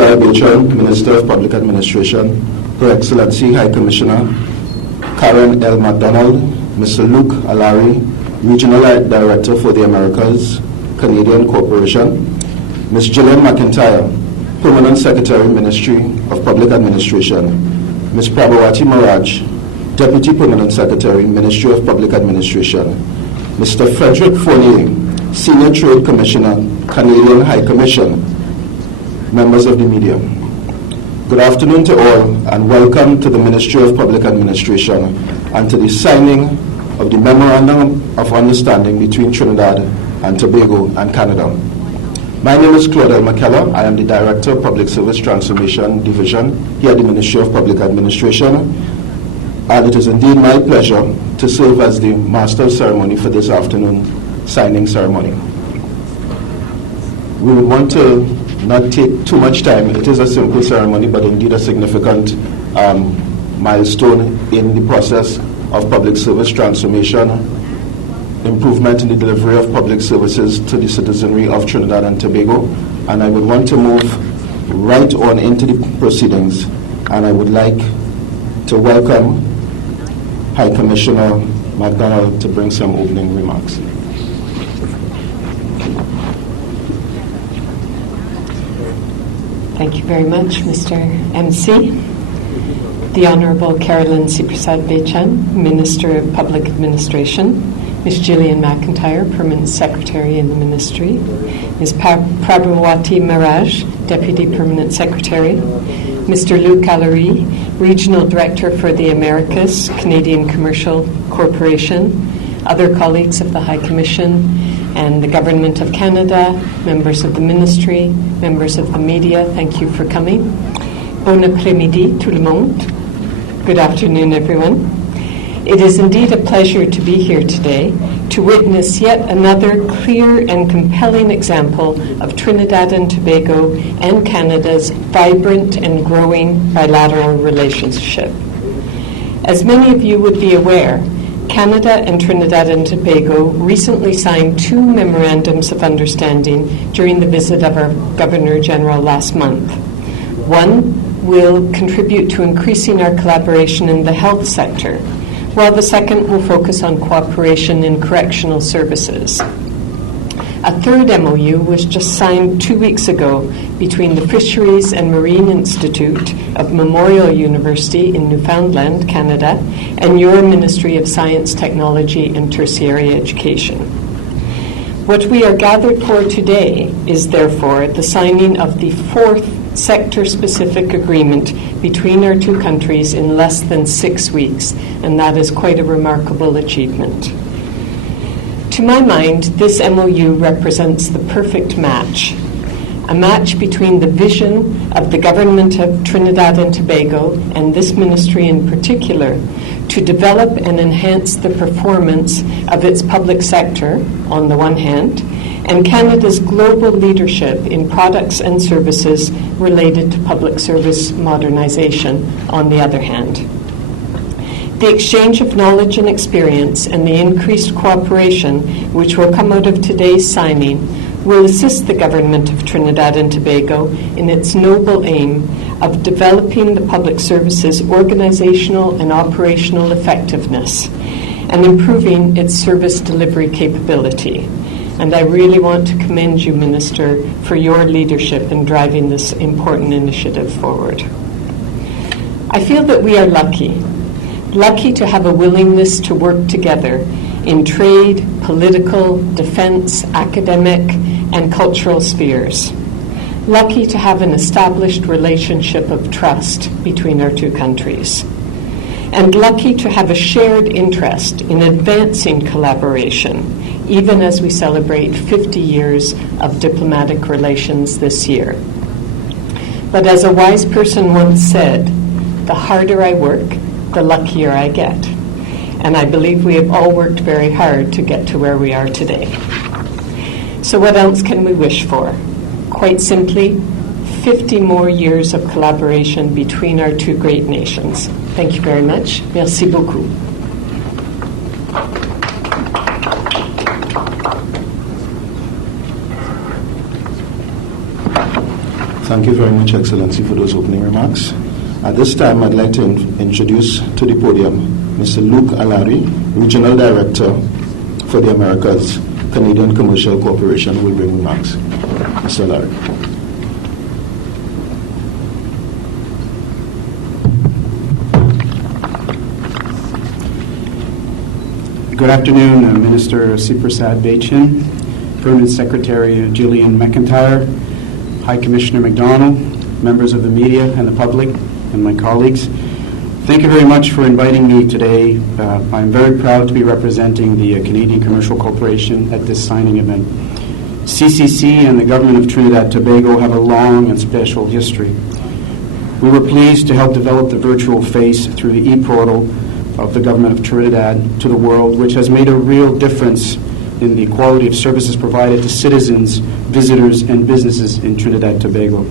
Mr. Abichan, Minister of Public Administration, Her Excellency High Commissioner Karen L. MacDonald, Mr. Luke Alari, Regional Director for the Americas, Canadian Corporation, Ms. Gillian McIntyre, Permanent Secretary, Ministry of Public Administration, Ms. Prabhawati Maraj, Deputy Permanent Secretary, Ministry of Public Administration, Mr. Frederick Fournier, Senior Trade Commissioner, Canadian High Commission, members of the media. Good afternoon to all and welcome to the Ministry of Public Administration and to the signing of the Memorandum of Understanding between Trinidad and Tobago and Canada. My name is Claudel McKellar. I am the Director of Public Service Transformation Division here at the Ministry of Public Administration, and it is indeed my pleasure to serve as the Master of Ceremony for this afternoon signing ceremony. We would want to not take too much time. It is a simple ceremony, but indeed a significant milestone in the process of public service transformation, improvement in the delivery of public services to the citizenry of Trinidad and Tobago. And I would want to move right on into the proceedings, and I would like to welcome High Commissioner MacDonald to bring some opening remarks. Thank you very much, Mr. MC. The Honourable Carolyn C. Prasad Bechan, Minister of Public Administration, Ms. Gillian McIntyre, Permanent Secretary in the Ministry, Ms. Prabhawati Maraj, Deputy Permanent Secretary, Mr. Luke Alari, Regional Director for the Americas, Canadian Commercial Corporation, other colleagues of the High Commission, and the Government of Canada, members of the Ministry, members of the media, thank you for coming. Bon après-midi, tout le monde. Good afternoon, everyone. It is indeed a pleasure to be here today to witness yet another clear and compelling example of Trinidad and Tobago and Canada's vibrant and growing bilateral relationship. As many of you would be aware, Canada and Trinidad and Tobago recently signed 2 memorandums of understanding during the visit of our Governor-General last month. One will contribute to increasing our collaboration in the health sector, while the second will focus on cooperation in correctional services. A third MOU was just signed 2 weeks ago between the Fisheries and Marine Institute of Memorial University in Newfoundland, Canada, and your Ministry of Science, Technology and Tertiary Education. What we are gathered for today is therefore the signing of the 4th sector-specific agreement between our 2 countries in less than 6 weeks, and that is quite a remarkable achievement. To my mind, this MOU represents the perfect match, a match between the vision of the Government of Trinidad and Tobago, and this ministry in particular, to develop and enhance the performance of its public sector, on the one hand, and Canada's global leadership in products and services related to public service modernization, on the other hand. The exchange of knowledge and experience and the increased cooperation which will come out of today's signing will assist the Government of Trinidad and Tobago in its noble aim of developing the public services organizational and operational effectiveness and improving its service delivery capability. And I really want to commend you, Minister, for your leadership in driving this important initiative forward. I feel that we are lucky to have a willingness to work together in trade, political, defense, academic, and cultural spheres. Lucky to have an established relationship of trust between our 2 countries. And lucky to have a shared interest in advancing collaboration, even as we celebrate 50 years of diplomatic relations this year. But as a wise person once said, the harder I work, the luckier I get. And I believe we have all worked very hard to get to where we are today. So what else can we wish for? Quite simply, 50 more years of collaboration between our 2 great nations. Thank you very much. Merci beaucoup. Thank you very much, Excellency, for those opening remarks. At this time, I'd like to introduce to the podium Mr. Luke Alari, Regional Director for the Americas, Canadian Commercial Corporation, who will bring remarks. Mr. Alari. Good afternoon, Minister Siprasad Bechan, Permanent Secretary Gillian McIntyre, High Commissioner McDonald, members of the media and the public, and my colleagues. Thank you very much for inviting me today. I'm very proud to be representing the Canadian Commercial Corporation at this signing event. CCC and the Government of Trinidad and Tobago have a long and special history. We were pleased to help develop the virtual face through the e-portal of the Government of Trinidad to the world, which has made a real difference in the quality of services provided to citizens, visitors, and businesses in Trinidad and Tobago.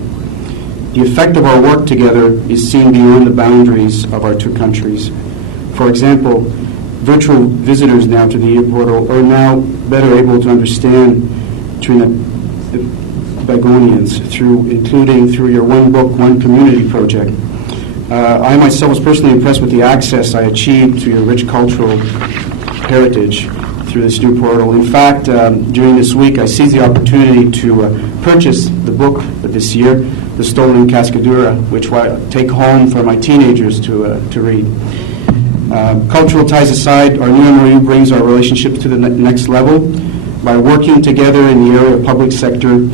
The effect of our work together is seen beyond the boundaries of our two countries. For example, virtual visitors now to the e-portal are now better able to understand Trinidadians, including through your One Book, One Community project. I myself was personally impressed with the access I achieved to your rich cultural heritage through this new portal. In fact, during this week, I seized the opportunity to purchase the book this year, The Stolen Cascadura, which I take home for my teenagers to read. Cultural ties aside, our new MOU brings our relationship to the next level by working together in the area of public sector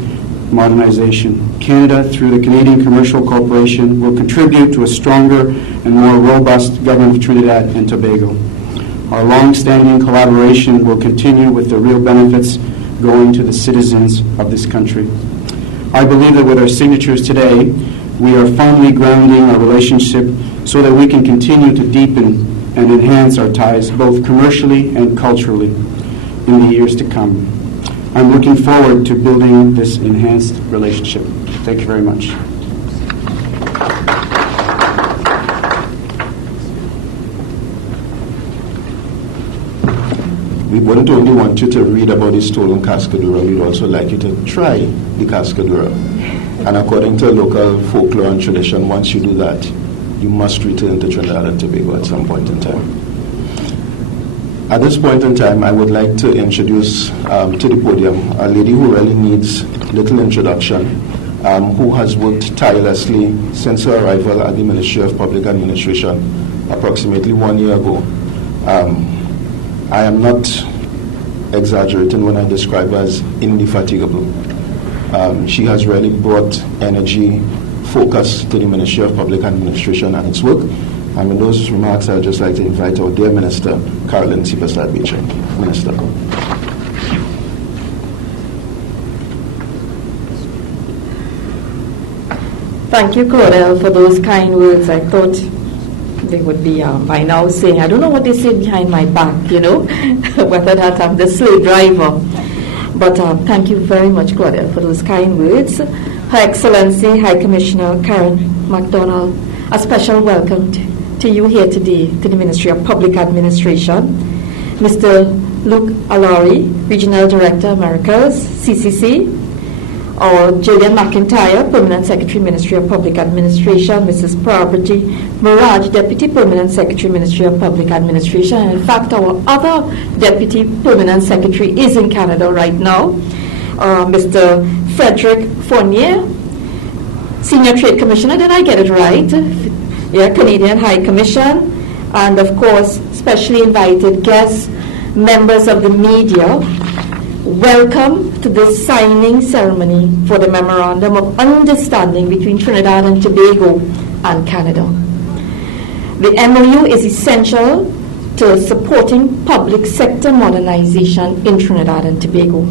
modernization. Canada, through the Canadian Commercial Corporation, will contribute to a stronger and more robust government of Trinidad and Tobago. Our long-standing collaboration will continue with the real benefits going to the citizens of this country. I believe that with our signatures today, we are firmly grounding our relationship so that we can continue to deepen and enhance our ties both commercially and culturally in the years to come. I'm looking forward to building this enhanced relationship. Thank you very much. We wouldn't only want you to read about the stolen cascadura, we'd also like you to try the cascadura. And according to local folklore and tradition, once you do that, you must return to Trinidad and Tobago at some point in time. At this point in time, I would like to introduce to the podium a lady who really needs little introduction, who has worked tirelessly since her arrival at the Ministry of Public Administration approximately 1 year ago. I am not exaggerating when I describe her as indefatigable. She has really brought energy, focus to the Ministry of Public Administration and its work. And with those remarks, I would just like to invite our dear Minister, Carolyn Siprasad Bechan. Minister. Thank you, Claudel, for those kind words. I thought they would be by now saying, I don't know what they say behind my back, whether that I'm the slave driver. But thank you very much, Claudel, for those kind words. Her Excellency, High Commissioner Karen MacDonald, a special welcome to you here today to the Ministry of Public Administration. Mr. Luke Alari, Regional Director, Americas, CCC, or Gillian McIntyre, Permanent Secretary, Ministry of Public Administration, Mrs. Prabhati Miraj, Deputy Permanent Secretary, Ministry of Public Administration. And in fact, our other Deputy Permanent Secretary is in Canada right now, Mr. Frederick Fournier, Senior Trade Commissioner. Did I get it right? Yeah, Canadian High Commission, and of course, specially invited guests, members of the media. Welcome to this signing ceremony for the Memorandum of Understanding between Trinidad and Tobago and Canada. The MOU is essential to supporting public sector modernization in Trinidad and Tobago.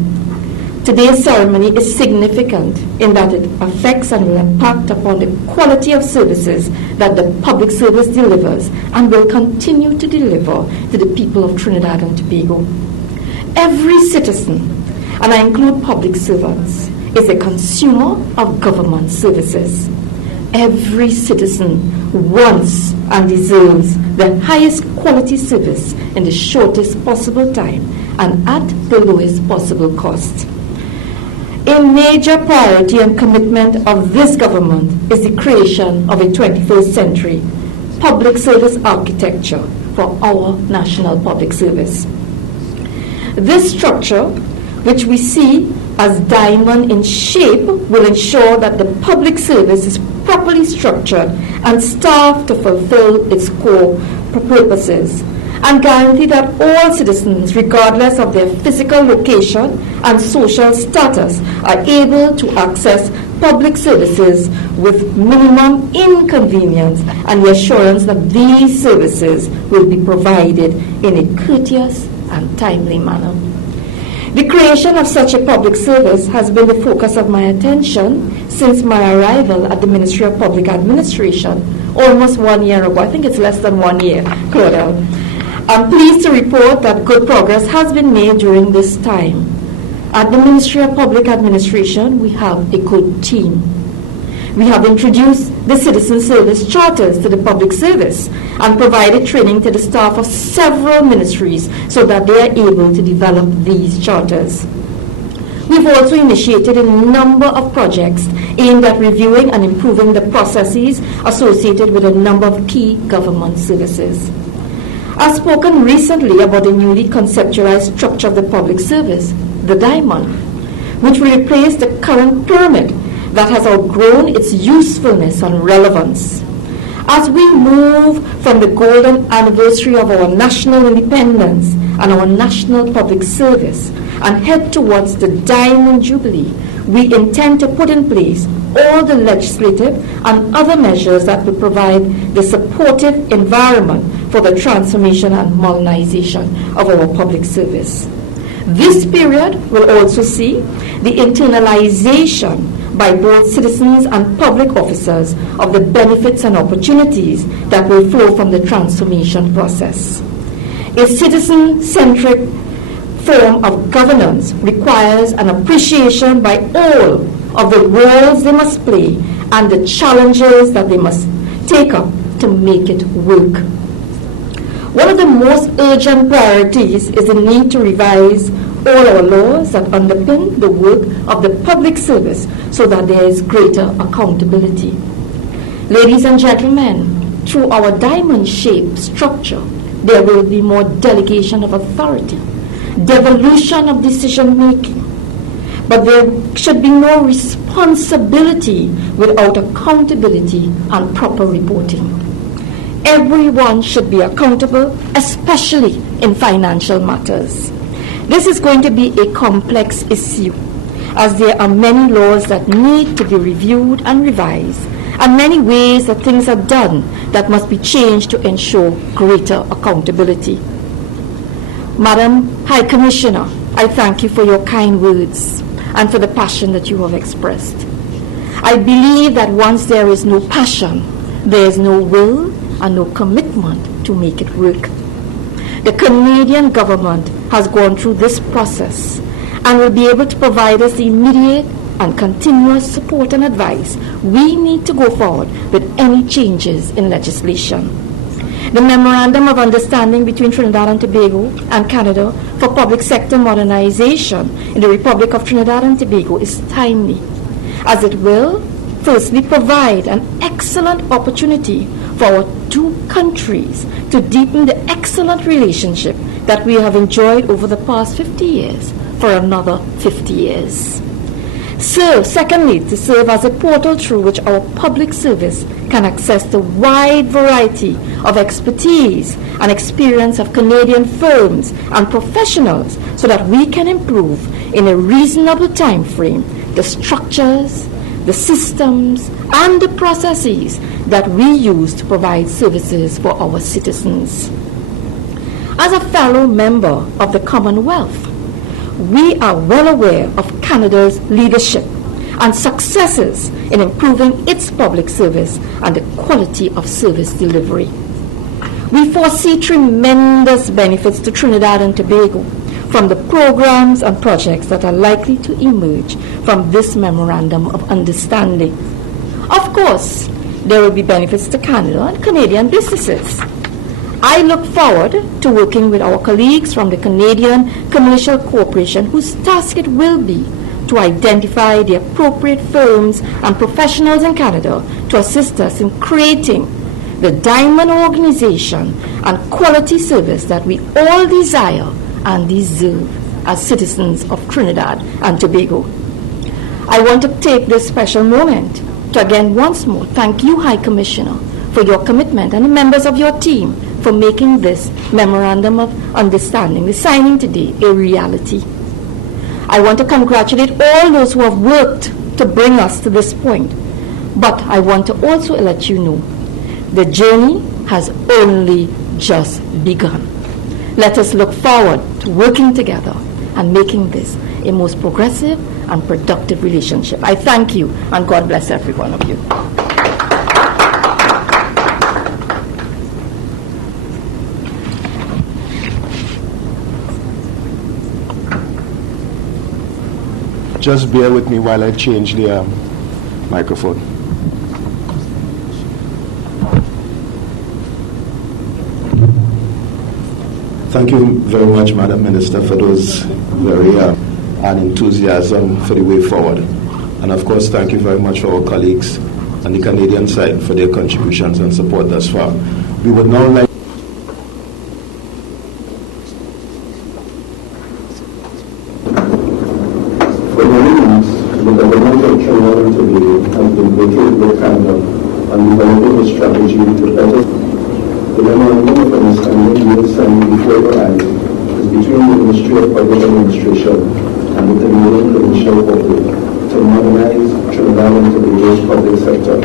Today's ceremony is significant in that it affects and will impact upon the quality of services that the public service delivers and will continue to deliver to the people of Trinidad and Tobago. Every citizen, and I include public servants, is a consumer of government services. Every citizen wants and deserves the highest quality service in the shortest possible time and at the lowest possible cost. A major priority and commitment of this government is the creation of a 21st century public service architecture for our national public service. This structure, which we see as diamond in shape, will ensure that the public service is properly structured and staffed to fulfill its core purposes, and guarantee that all citizens, regardless of their physical location and social status, are able to access public services with minimum inconvenience and the assurance that these services will be provided in a courteous and timely manner. The creation of such a public service has been the focus of my attention since my arrival at the Ministry of Public Administration almost 1 year ago. I think it's less than 1 year, Claudel. I'm pleased to report that good progress has been made during this time. At the Ministry of Public Administration, we have a good team. We have introduced the citizen service charters to the public service and provided training to the staff of several ministries so that they are able to develop these charters. We've also initiated a number of projects aimed at reviewing and improving the processes associated with a number of key government services. I've spoken recently about the newly conceptualized structure of the public service, the diamond, which will replace the current pyramid that has outgrown its usefulness and relevance. As we move from the golden anniversary of our national independence and our national public service and head towards the Diamond Jubilee, we intend to put in place all the legislative and other measures that will provide the supportive environment for the transformation and modernization of our public service. This period will also see the internalization by both citizens and public officers of the benefits and opportunities that will flow from the transformation process. A citizen-centric form of governance requires an appreciation by all of the roles they must play and the challenges that they must take up to make it work. One of the most urgent priorities is the need to revise all our laws that underpin the work of the public service so that there is greater accountability. Ladies and gentlemen, through our diamond-shaped structure, there will be more delegation of authority, devolution of decision-making, but there should be no responsibility without accountability and proper reporting. Everyone should be accountable, especially in financial matters. This is going to be a complex issue, as there are many laws that need to be reviewed and revised, and many ways that things are done that must be changed to ensure greater accountability. Madam High Commissioner, I thank you for your kind words and for the passion that you have expressed. I believe that once there is no passion, there is no will and no commitment to make it work. The Canadian government has gone through this process and will be able to provide us the immediate and continuous support and advice we need to go forward with any changes in legislation. The Memorandum of Understanding between Trinidad and Tobago and Canada for public sector modernization in the Republic of Trinidad and Tobago is timely, as it will firstly provide an excellent opportunity for our two countries to deepen the excellent relationship that we have enjoyed over the past 50 years for another 50 years. Secondly, to serve as a portal through which our public service can access the wide variety of expertise and experience of Canadian firms and professionals so that we can improve in a reasonable time frame the structures, the systems, and the processes that we use to provide services for our citizens. As a fellow member of the Commonwealth, we are well aware of Canada's leadership and successes in improving its public service and the quality of service delivery. We foresee tremendous benefits to Trinidad and Tobago from the programs and projects that are likely to emerge from this Memorandum of Understanding. Of course, there will be benefits to Canada and Canadian businesses. I look forward to working with our colleagues from the Canadian Commercial Corporation, whose task it will be to identify the appropriate firms and professionals in Canada to assist us in creating the diamond organization and quality service that we all desire and deserve as citizens of Trinidad and Tobago. I want to take this special moment to again once more thank you, High Commissioner, for your commitment and the members of your team for making this Memorandum of Understanding, the signing today, a reality. I want to congratulate all those who have worked to bring us to this point, but I want to also let you know the journey has only just begun. Let us look forward to working together and making this a most progressive and productive relationship. I thank you, and God bless every one of you. Just bear with me while I change the microphone. Thank you very much, Madam Minister, for those very and enthusiasm for the way forward. And of course, thank you very much for our colleagues on the Canadian side for their contributions and support thus far. We would now like for many months, the government of Trinidad and Tobago has been working with Canada on developing a strategy to better. The Memorandum of Understanding we will sign before your eyes is between the Ministry of Public Administration and the Canadian Provincial Corporate to modernize Trinidad and Tobago's public sector,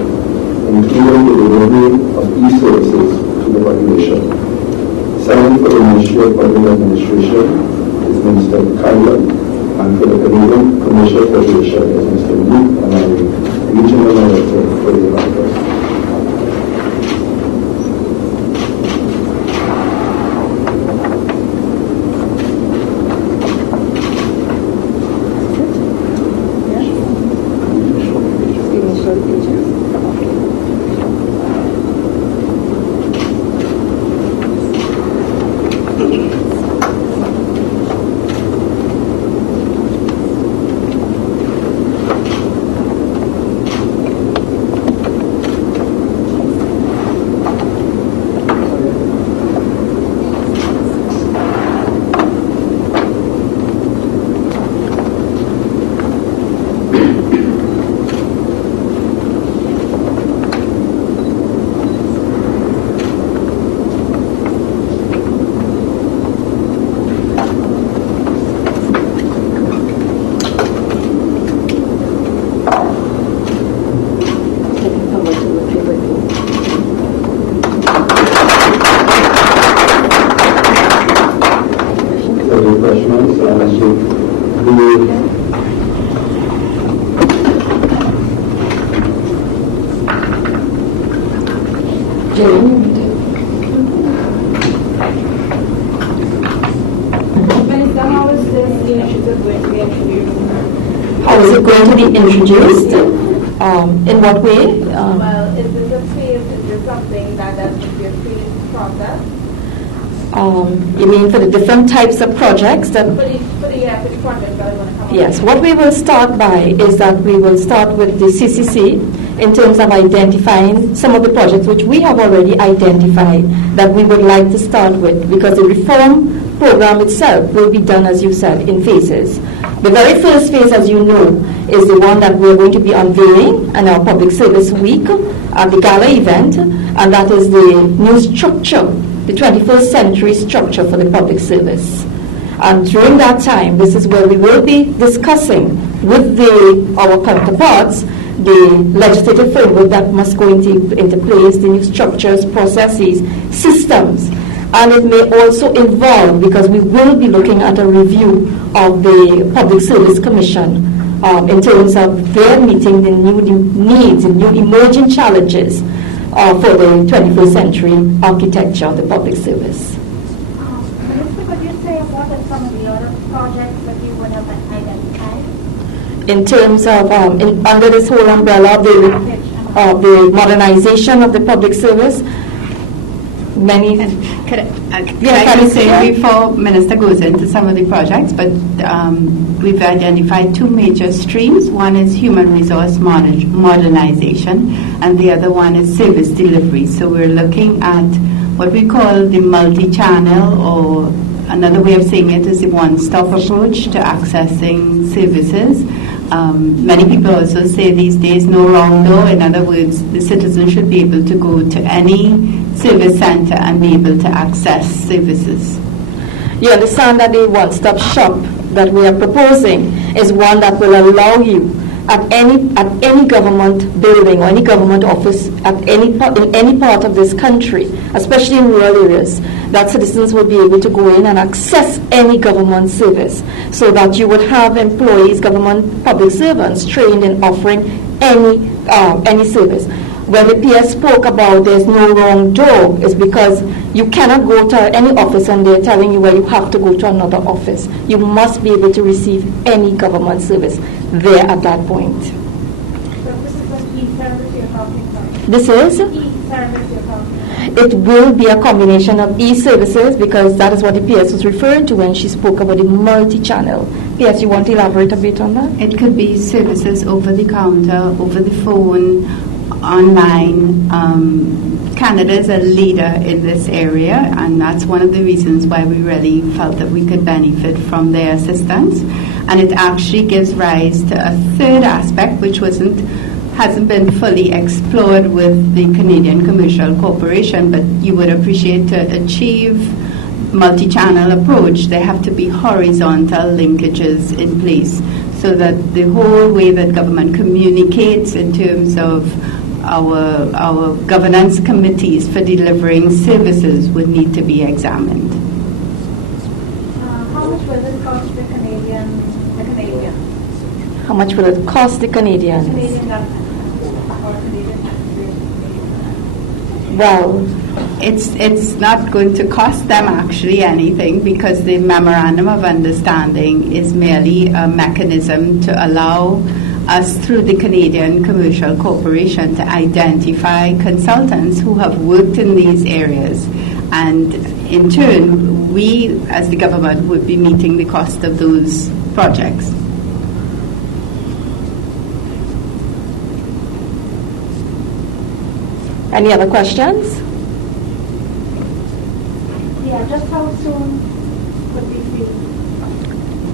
including the delivery of e-services to the population. Signing for the Ministry of Public Administration is Minister Carlin, and for the Canadian Commercial Federation is Mr. Luke Alari, Regional Director for the Americas. How is it going to be introduced? In what way? Well, is this a phase? Is this something that will be a phased process? You mean for the different types of projects that? For the projects that are going to come up? Yes. What we will start by is that we will start with the CCC in terms of identifying some of the projects which we have already identified that we would like to start with, because the reform program itself will be done, as you said, in phases. The very first phase, as you know, is the one that we're going to be unveiling in our Public Service Week at the gala event, and that is the new structure, the 21st century structure for the public service. And during that time, this is where we will be discussing with our counterparts the legislative framework that must go into place, the new structures, processes, systems. And it may also involve, because we will be looking at a review of the Public Service Commission in terms of their meeting the new needs and new emerging challenges for the 21st century architecture of the public service. Minister, could you say what are some of the other projects that you would have identified? In terms of, under this whole umbrella of the modernization of the public service, many. Could Yes, I just yeah. say before Minister goes into some of the projects, but we've identified two major streams. One is human resource modernization, and the other one is service delivery. So we're looking at what we call the multi-channel, or another way of saying it is the one-stop approach to accessing services. Many people also say these days no wrong door. In other words, the citizen should be able to go to any service center and be able to access services. You understand that the one-stop shop that we are proposing is one that will allow you at any government building or any government office in any part of this country, especially in rural areas, that citizens will be able to go in and access any government service, so that you would have employees, government public servants trained in offering any service. When the PS spoke about there's no wrong door, it's because you cannot go to any office and they're telling you where you have to go to another office. You must be able to receive any government service there at that point. So this is what e-service you're talking about? This is? E-service you're talking about? It will be a combination of e-services, because that is what the PS was referring to when she spoke about the multi-channel. PS, you want to elaborate a bit on that? It could be services over the counter, over the phone, online. Canada is a leader in this area, and that's one of the reasons why we really felt that we could benefit from their assistance. And it actually gives rise to a third aspect, which hasn't been fully explored with the Canadian Commercial Corporation, but you would appreciate to achieve multi-channel approach, there have to be horizontal linkages in place, so that the whole way that government communicates in terms of our governance committees for delivering services would need to be examined. How much will this cost the Canadian? How much will it cost the Canadians? Canadian government or Canadian taxpayers? Well, It's not going to cost them actually anything, because the Memorandum of Understanding is merely a mechanism to allow us, through the Canadian Commercial Corporation, to identify consultants who have worked in these areas, and in turn we as the government would be meeting the cost of those projects. any other questions? Yeah, just how soon could we see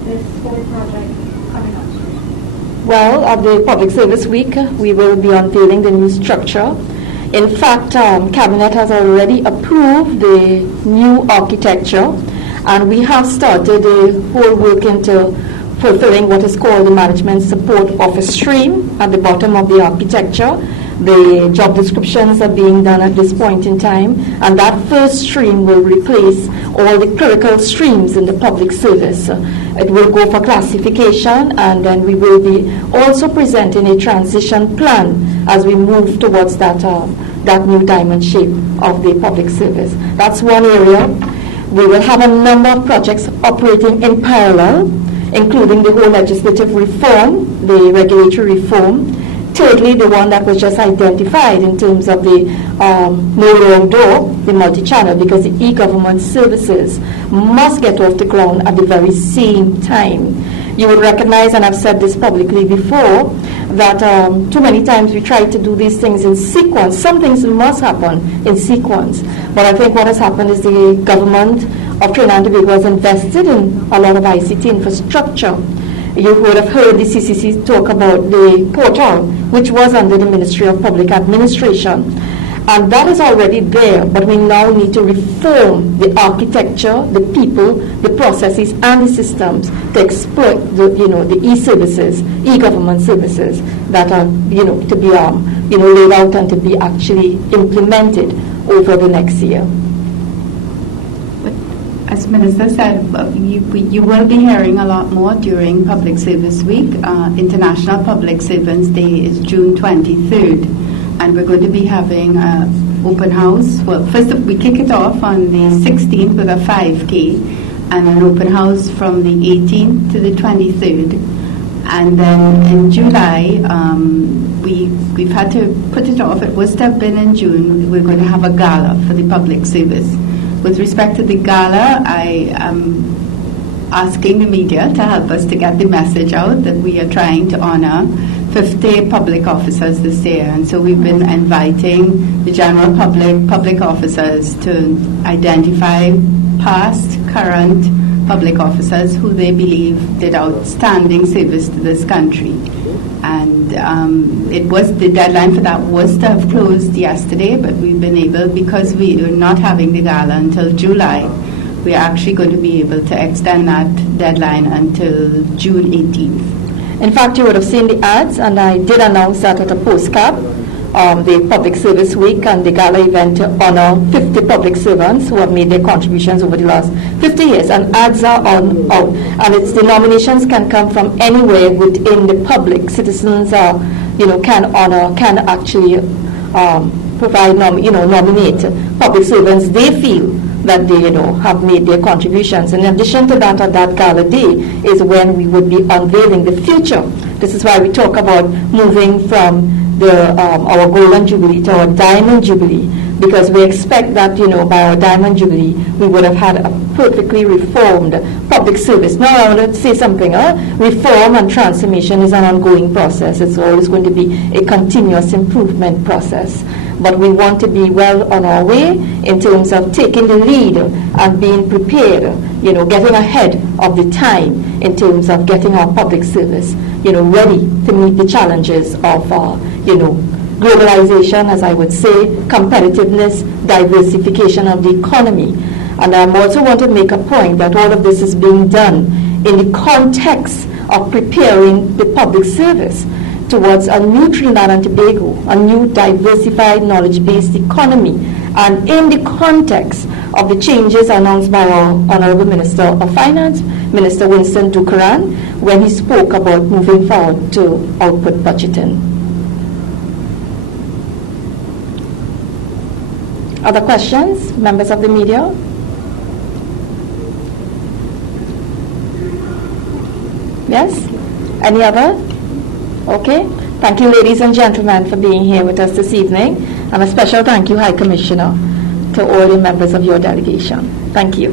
this whole project coming up? Well, at the Public Service Week, we will be unveiling the new structure. In fact, Cabinet has already approved the new architecture, and we have started the whole work into fulfilling what is called the Management Support Office stream at the bottom of the architecture. The job descriptions are being done at this point in time, and that first stream will replace all the clerical streams in the public service. It will go for classification, and then we will be also presenting a transition plan as we move towards that new diamond shape of the public service. That's one area. We will have a number of projects operating in parallel, including the whole legislative reform, the regulatory reform. Thirdly, the one that was just identified in terms of the no wrong door, the multi-channel, because the e-government services must get off the ground at the very same time. You will recognize, and I've said this publicly before, that too many times we try to do these things in sequence. Some things must happen in sequence. But I think what has happened is the government of Trinidad and Tobago has invested in a lot of ICT infrastructure. You would have heard the CCC talk about the portal, which was under the Ministry of Public Administration. And that is already there, but we now need to reform the architecture, the people, the processes, and the systems to exploit the e-services, e-government services that are, to be laid out and to be actually implemented over the next year. As Minister said, you will be hearing a lot more during Public Service Week. International Public Servants Day is June 23rd, and we're going to be having an open house. Well, first we kick it off on the 16th with a 5K, and an open house from the 18th to the 23rd. And then in July, we've had to put it off. It was to have been in June. We're going to have a gala for the public service. With respect to the gala, I am asking the media to help us to get the message out that we are trying to honor 50 public officers this year. And so we've been inviting the general public officers to identify past, current public officers who they believe did outstanding service to this country. And it was, the deadline for that was to have closed yesterday, but we've been able, because we are not having the gala until July, we are actually going to be able to extend that deadline until June 18th. In fact, you would have seen the ads, and I did announce that at a postcard, the Public Service Week and the gala event to honor 50 public servants who have made their contributions over the last 50 years. And ads are on out, and it's the nominations can come from anywhere within the public. Citizens can honor, can actually provide, nominate public servants they feel that they have made their contributions. In addition to that, on that gala day is when we would be unveiling the future. This is why we talk about moving from our Golden Jubilee to our Diamond Jubilee, because we expect that by our Diamond Jubilee we would have had a perfectly reformed public service. Now I want to say something. Reform and transformation is an ongoing process. It's always going to be a continuous improvement process. But we want to be well on our way in terms of taking the lead and being prepared, getting ahead of the time in terms of getting our public service, ready to meet the challenges of, globalization, as I would say, competitiveness, diversification of the economy. And I also want to make a point that all of this is being done in the context of preparing the public service towards a new Trinidad and Tobago, a new diversified knowledge-based economy, and in the context of the changes announced by our Honorable Minister of Finance, Minister Winston Dukaran, when he spoke about moving forward to output budgeting. Other questions, members of the media? Yes? Any other? Okay. Thank you, ladies and gentlemen, for being here with us this evening. And a special thank you, High Commissioner, to all the members of your delegation. Thank you.